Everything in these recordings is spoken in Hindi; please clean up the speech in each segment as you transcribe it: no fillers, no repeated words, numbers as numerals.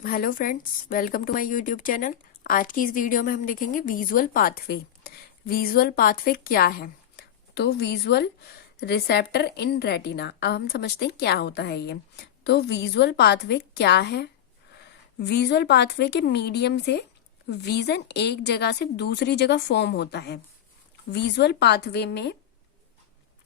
Hello friends, welcome to my YouTube channel. आज की इस वीडियो में हम देखेंगे विजुअल पाथवे। विजुअल पाथवे क्या है? तो विजुअल रिसेप्टर इन रेटिना। अब हम समझते हैं क्या होता है ये। तो विजुअल पाथवे क्या है? विजुअल पाथवे के मीडियम से विजन एक जगह से दूसरी जगह फॉर्म होता है। विजुअल पाथवे में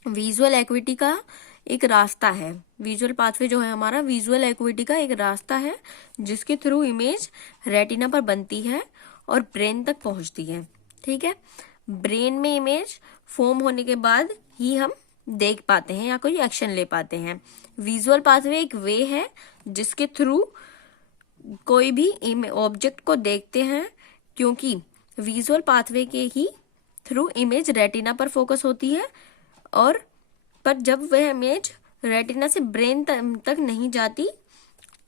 विजुअल एक्विटी का एक रास्ता है। विजुअल पाथवे जो है हमारा विजुअल एक्विटी का एक रास्ता है जिसके थ्रू इमेज रेटिना पर बनती है और ब्रेन तक पहुंचती है। ठीक है, ब्रेन में इमेज फॉर्म होने के बाद ही हम देख पाते हैं या कोई एक्शन ले पाते हैं। विजुअल पाथवे एक वे है जिसके थ्रू कोई भी ऑब्जेक्ट को देखते हैं, क्योंकि विजुअल पाथवे के ही थ्रू इमेज रेटिना पर फोकस होती है और पर जब वह इमेज रेटिना से ब्रेन तक नहीं जाती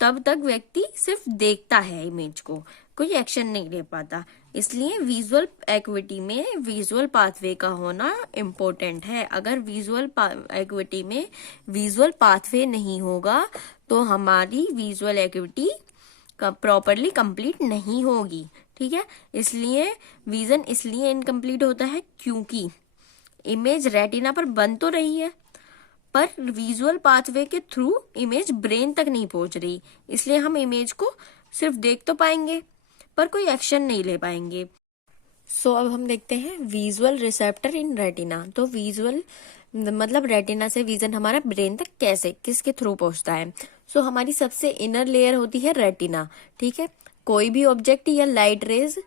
तब तक व्यक्ति सिर्फ देखता है इमेज को, कोई एक्शन नहीं ले पाता। इसलिए विजुअल एक्विटी में विजुअल पाथवे का होना इम्पोर्टेंट है। अगर विजुअल एक्विटी में विजुअल पाथवे नहीं होगा तो हमारी विजुअल एक्विटी प्रॉपरली कंप्लीट नहीं होगी। ठीक है, इसलिए विजन इसलिए इनकम्प्लीट होता है क्योंकि इमेज रेटिना पर बन तो रही है पर विजुअल पाथवे के थ्रू इमेज ब्रेन तक नहीं पहुंच रही, इसलिए हम इमेज को सिर्फ देख तो पाएंगे पर कोई एक्शन नहीं ले पाएंगे। सो अब हम देखते हैं विजुअल रिसेप्टर इन रेटिना। तो विजुअल मतलब रेटिना से विजन हमारा ब्रेन तक कैसे किसके थ्रू पहुंचता है। सो हमारी सबसे इनर लेयर होती है रेटिना। ठीक है, कोई भी ऑब्जेक्ट या लाइट रेज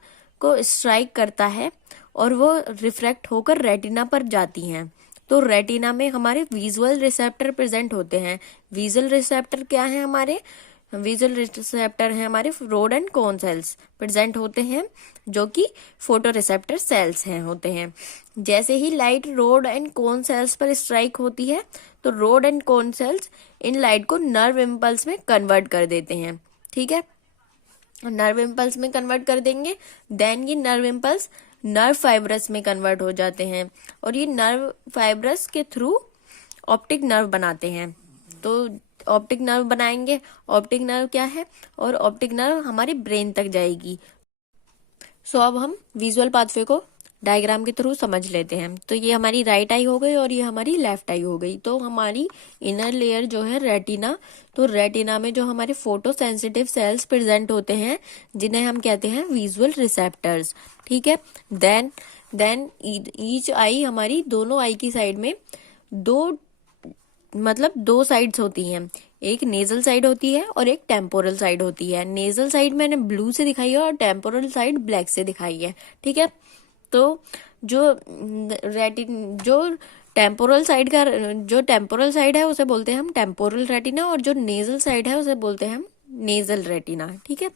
को स्ट्राइक करता है और वो रिफ्रैक्ट होकर रेटिना पर जाती हैं, तो रेटिना में हमारे विजुअल रिसेप्टर प्रेजेंट होते हैं। विजुअल रिसेप्टर क्या है? हमारे विजुअल रिसेप्टर है हमारे road and cone cells present होते हैं, जो कि फोटो रिसेप्टर सेल्स हैं होते हैं। जैसे ही light rod and cone cells पर स्ट्राइक होती है तो रोड एंड कोन सेल्स इन लाइट को नर्व इम्पल्स में कन्वर्ट कर देते हैं। ठीक है, नर्व इम्पल्स में कन्वर्ट कर देंगे, देन ये नर्व इम्पल्स नर्व फाइब्रस में कन्वर्ट हो जाते हैं और ये नर्व फाइब्रस के थ्रू ऑप्टिक नर्व बनाते हैं। तो ऑप्टिक नर्व बनाएंगे, ऑप्टिक नर्व क्या है? और ऑप्टिक नर्व हमारे ब्रेन तक जाएगी। सो अब हम विजुअल पाथवे को डायग्राम के थ्रू समझ लेते हैं। तो ये हमारी राइट आई हो गई और ये हमारी लेफ्ट आई हो गई। तो हमारी इनर लेयर जो है रेटिना, तो रेटिना में जो हमारे फोटो सेंसिटिव सेल्स प्रेजेंट होते हैं जिन्हें हम कहते हैं विजुअल रिसेप्टर्स। ठीक है, देन ईच आई, हमारी दोनों आई की साइड में दो साइड्स होती हैं। एक नेजल साइड होती है और एक टेम्पोरल साइड होती है। नेजल साइड मैंने ब्लू से दिखाई है और टेम्पोरल साइड ब्लैक से दिखाई है। ठीक है, तो जो टेम्पोरल साइड है उसे बोलते हैं हम टेम्पोरल रेटिना और जो नेजल साइड है उसे बोलते हैं हम नेजल रेटिना। ठीक है,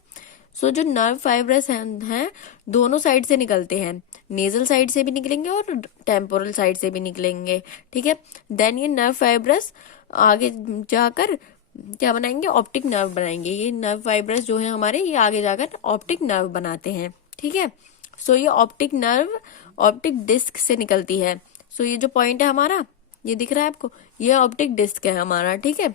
सो जो नर्व फाइब्रस हैं दोनों साइड से निकलते हैं, नेजल साइड से भी निकलेंगे और टेम्पोरल साइड से भी निकलेंगे। ठीक है, देन ये नर्व फाइब्रस आगे जाकर क्या बनाएंगे? ऑप्टिक नर्व बनाएंगे। ये नर्व फाइब्रस जो है हमारे, ये आगे जाकर ऑप्टिक नर्व बनाते हैं। ठीक है, सो ये ऑप्टिक नर्व ऑप्टिक डिस्क से निकलती है। सो ये जो पॉइंट है हमारा, ये दिख रहा है आपको, ये ऑप्टिक डिस्क है हमारा। ठीक है,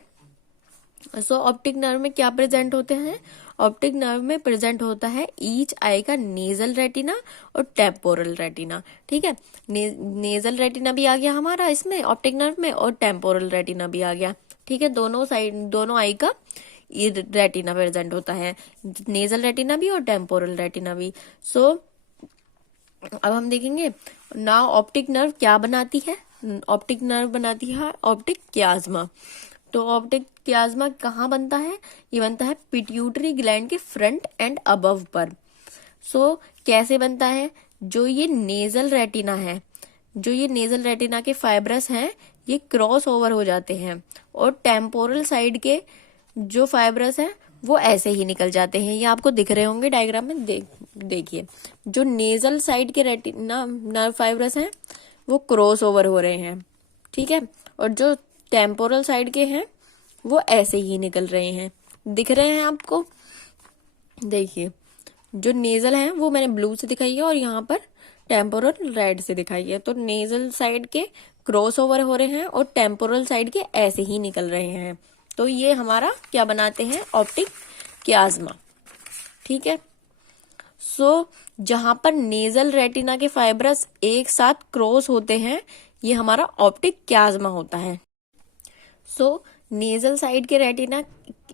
सो ऑप्टिक नर्व में क्या प्रेजेंट होते हैं? ऑप्टिक नर्व में प्रेजेंट होता है ईच आई का नेजल रेटिना और टेम्पोरल रेटिना। ठीक है, नेजल रेटिना भी आ गया हमारा इसमें ऑप्टिक नर्व में और टेम्पोरल रेटिना भी आ गया। ठीक है, दोनों आई का रेटिना प्रेजेंट होता है, नेजल रेटिना भी और टेम्पोरल रेटिना भी। सो अब हम देखेंगे नाउ ऑप्टिक नर्व क्या बनाती है। ऑप्टिक नर्व बनाती है ऑप्टिक क्याज्मा। तो ऑप्टिक क्याज्मा कहाँ बनता है? ये बनता है पिट्यूटरी ग्लैंड के फ्रंट एंड अबव पर। सो कैसे बनता है? जो ये नेजल रेटिना के फाइब्रस हैं ये क्रॉस ओवर हो जाते हैं और टेम्पोरल साइड के जो फाइब्रस हैं वो ऐसे ही निकल जाते हैं। ये आपको दिख रहे होंगे डायग्राम में, देखिए जो नेजल साइड के रेटिना नर्व फाइब्रस हैं वो क्रॉस ओवर हो रहे हैं। ठीक है, और जो टेम्पोरल साइड के हैं वो ऐसे ही निकल रहे हैं। दिख रहे हैं आपको? देखिए जो नेजल है वो मैंने ब्लू से दिखाई है और यहाँ पर टेम्पोरल रेड से दिखाई है। तो नेजल साइड के क्रॉस ओवर हो रहे हैं और टेम्पोरल साइड के ऐसे ही निकल रहे हैं। तो ये हमारा क्या बनाते हैं? ऑप्टिक क्याज्मा। ठीक है। सो जहां पर नेजल रेटिना के फाइब्रस एक साथ क्रॉस होते हैं, ये हमारा ऑप्टिक क्याज्मा होता है। सो नेजल साइड के रेटिना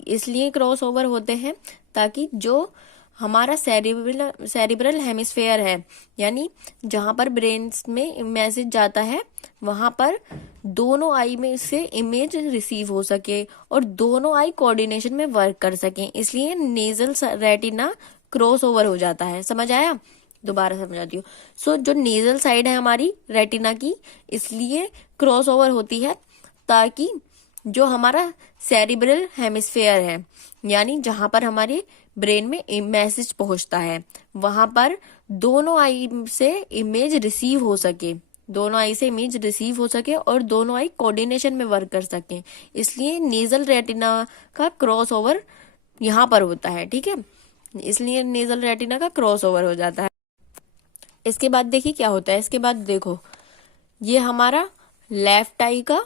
इसलिए क्रॉस ओवर होते हैं ताकि जो हमारा सेरिब्रल हेमिस्फेयर है, यानी जहां पर ब्रेन में मैसेज जाता है, वहां पर दोनों आई में से इमेज रिसीव हो सके और दोनों आई कोऑर्डिनेशन में वर्क कर सके, इसलिए नेजल रेटिना क्रॉस ओवर हो जाता है। समझ आया? दोबारा समझाती हूँ। सो जो नेजल साइड है हमारी रेटिना की, इसलिए क्रॉस ओवर होती है ताकि जो हमारा सेरिब्रल हेमिस्फेयर है, यानी जहां पर हमारे ब्रेन में मैसेज पहुंचता है, वहां पर दोनों आई से इमेज रिसीव हो सके, दोनों आई से इमेज रिसीव हो सके और दोनों आई कोऑर्डिनेशन में वर्क कर सके, इसलिए नेजल रेटिना का क्रॉस ओवर यहां पर होता है। ठीक है, इसलिए नेजल रेटिना का क्रॉस ओवर हो जाता है। इसके बाद देखिए क्या होता है। इसके बाद देखो, ये हमारा लेफ्ट आई का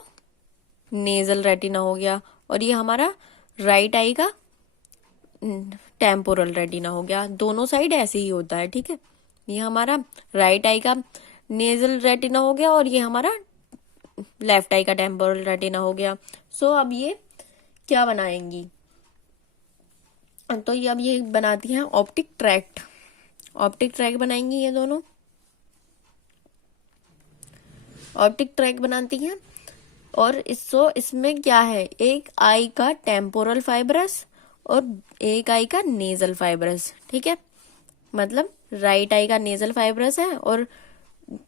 नेजल रेटिना हो गया और ये हमारा राइट आई का टेम्पोरल रेटिना हो गया। दोनों साइड ऐसे ही होता है। ठीक है, ये हमारा राइट आई का नेजल रेटिना हो गया और ये हमारा लेफ्ट आई का टेम्पोरल रेटिना हो गया। सो अब ये क्या बनाएंगी, तो ये अब ये बनाती हैं ऑप्टिक ट्रैक्ट। ऑप्टिक ट्रैक बनाएंगी, ये दोनों ऑप्टिक ट्रैक बनाती हैं। और इसमें क्या है, एक आई का टेम्पोरल फाइब्रस और एक आई का नेजल फाइब्रस। ठीक है, मतलब राइट आई का नेजल फाइब्रस है और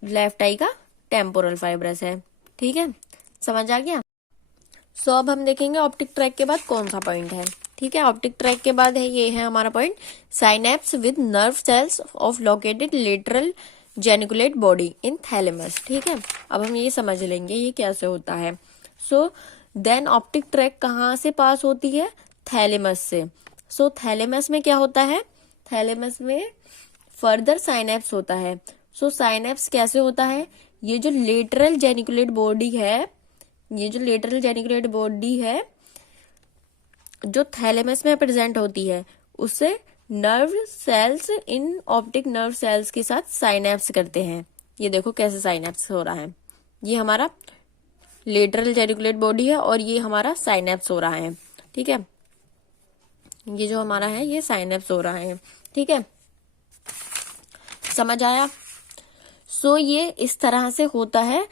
लेफ्ट आई का टेम्पोरल फाइब्रस है। ठीक है, समझ आ गया? सो अब हम देखेंगे ऑप्टिक ट्रैक के बाद कौन सा पॉइंट है। ठीक है, ऑप्टिक ट्रैक के बाद है, ये है हमारा point, synapse with nerve cells of located lateral geniculate body in thalamus. ठीक है, अब हम ये समझ लेंगे ये कैसे होता है। सो देन ऑप्टिक ट्रैक कहाँ से पास होती है? थैलेमस से। सो थैलेमस में क्या होता है? थैलेमस में फर्दर साइनेप्स होता है। सो साइनेप्स कैसे होता है? ये जो लेटरल जेनिकुलेट बॉडी है, ये जो लेटरल जेनिकुलेट बॉडी है जो थैलेमस में प्रेजेंट होती है, उससे नर्व सेल्स इन ऑप्टिक नर्व सेल्स के साथ साइनेप्स करते हैं। ये देखो कैसे साइनेप्स हो रहा है। ये हमारा लेटरल जेनिकुलेट बॉडी है और ये हमारा साइनेप्स हो रहा है। ठीक है, ये जो हमारा है ये साइनेप्स हो रहा है। ठीक है, समझ आया? सो ये इस तरह से होता है,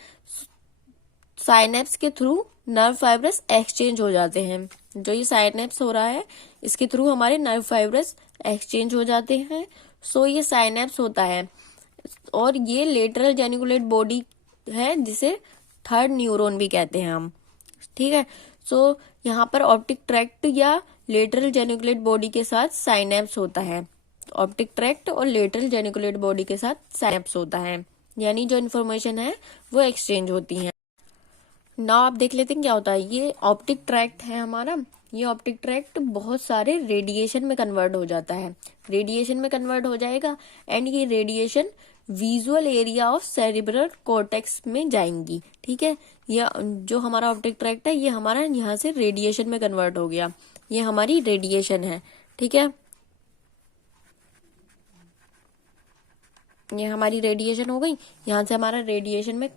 साइनेप्स के थ्रू नर्व फाइब्रस एक्सचेंज हो जाते हैं। जो ये साइनेप्स हो रहा है इसके थ्रू हमारे नर्व फाइब्रस एक्सचेंज हो जाते हैं। सो ये साइनेप्स होता है और ये लेटरल जेनिकुलेट बॉडी है जिसे थर्ड न्यूरॉन भी कहते हैं हम। ठीक है, सो यहाँ पर ऑप्टिक ट्रैक्ट या लेटरल जेनिकुलेट बॉडी के साथ साइनेप्स होता है। ऑप्टिक ट्रैक्ट और लेटरल जेनिकुलेट बॉडी के साथ साइनेप्स होता है, यानी जो इन्फॉर्मेशन है वो एक्सचेंज होती है। नाउ आप देख लेते हैं क्या होता है। ये ऑप्टिक ट्रैक्ट है हमारा, ये ऑप्टिक ट्रैक्ट बहुत सारे रेडिएशन में कन्वर्ट हो जाता है, रेडिएशन में कन्वर्ट हो जाएगा एंड ये radiation visual area of cerebral cortex में जाएंगी। ठीक है, ये जो हमारा ऑप्टिक ट्रैक्ट है ये हमारा यहाँ से रेडिएशन में कन्वर्ट हो गया, ये हमारी रेडिएशन है। ठीक है, ये हमारी रेडिएशन हो गई, यहाँ से हमारा रेडिएशन में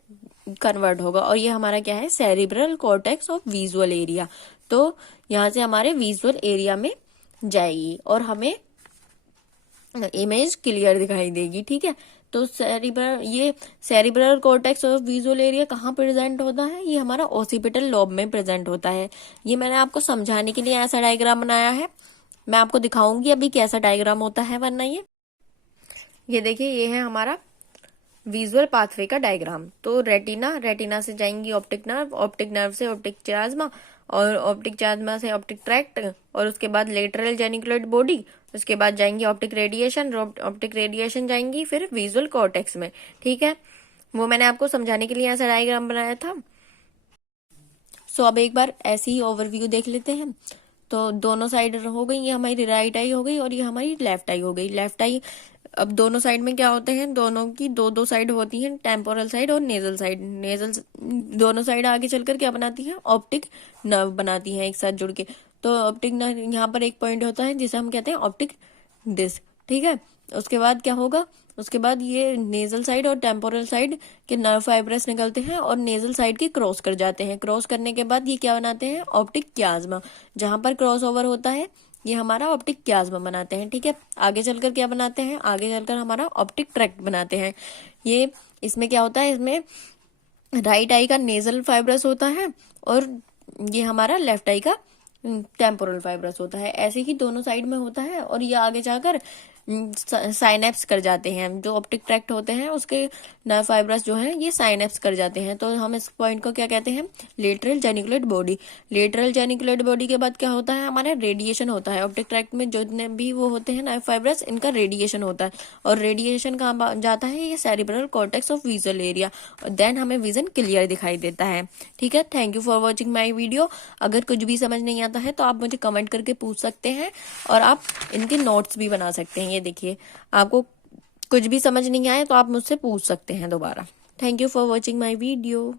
कन्वर्ट होगा और ये हमारा क्या है, cerebral cortex of visual area. तो यहाँ से हमारे विजुअल एरिया में जाएगी और हमें इमेज क्लियर दिखाई देगी। ठीक है, तो ये cerebral cortex of visual area कहाँ प्रेजेंट होता है? ये हमारा ओसिपिटल लोब में प्रेजेंट होता है। ये मैंने आपको समझाने के लिए ऐसा डायग्राम बनाया है, मैं आपको दिखाऊंगी अभी कैसा डायग्राम होता है। वरना ये देखिए, ये है हमारा विजुअल पाथवे का डायग्राम। तो रेटिना से जाएंगी ऑप्टिक नर्व से ऑप्टिक चिराज्मा और ऑप्टिक चिराज्मा से ऑप्टिक ट्रैक्ट और उसके बाद लेटरल जेनिकुलेट बॉडी, उसके बाद जाएंगी ऑप्टिक रेडिएशन जाएंगी फिर विजुअल कॉर्टेक्स में। ठीक है, वो मैंने आपको समझाने के लिए ऐसा डायग्राम बनाया था। सो अब एक बार ऐसी ही ओवरव्यू देख लेते हैं। तो दोनों साइड हो गई, ये हमारी राइट आई हो गई और ये हमारी लेफ्ट आई हो गई। लेफ्ट आई, अब दोनों साइड में क्या होते हैं, दोनों की दो साइड होती हैं, टेम्पोरल साइड और नेजल साइड। दोनों साइड आगे चलकर क्या बनाती हैं, ऑप्टिक नर्व बनाती हैं एक साथ जुड़ के। तो ऑप्टिक नर्व यहाँ पर एक पॉइंट होता है जिसे हम कहते हैं ऑप्टिक दिस, ठीक है। उसके बाद क्या होगा, उसके बाद ये नेजल साइड और टेम्पोरल साइड के नर्व फाइब्रस निकलते हैं और नेजल साइड की क्रॉस कर जाते हैं। क्रॉस करने के बाद ये क्या बनाते हैं, ऑप्टिक क्याज्मा। जहां पर क्रॉस ओवर होता है ये हमारा ऑप्टिक क्याज्मा बनाते हैं, ठीक है। आगे चलकर क्या बनाते हैं, आगे चलकर हमारा ऑप्टिक ट्रैक्ट बनाते हैं। ये इसमें क्या होता है, इसमें राइट आई का नेजल फाइब्रस होता है और ये हमारा लेफ्ट आई का टेम्पोरल फाइब्रस होता है। ऐसे ही दोनों साइड में होता है और ये आगे जाकर साइनेप्स कर जाते हैं। जो ऑप्टिक ट्रैक्ट होते हैं उसके नर्व फाइब्रस जो हैं ये साइनेप्स कर जाते हैं। तो हम इस पॉइंट को क्या कहते हैं, lateral geniculate body. Lateral geniculate body के बाद क्या होता है, हमारा रेडिएशन होता है। ऑप्टिक ट्रैक्ट में जितने भी वो होते हैं नर्व फाइब्रस, इनका रेडिएशन होता है और रेडिएशन कहाँ जाता है, ये cerebral cortex of visual area. Then हमें विजन क्लियर दिखाई देता है, ठीक है। Thank you for watching my video. अगर कुछ भी समझ नहीं आता है तो आप मुझे कमेंट करके पूछ सकते हैं और आप इनके नोट्स भी बना सकते हैं। ये देखिए, आपको कुछ भी समझ नहीं आए तो आप मुझसे पूछ सकते हैं दोबारा। Thank you for watching my video.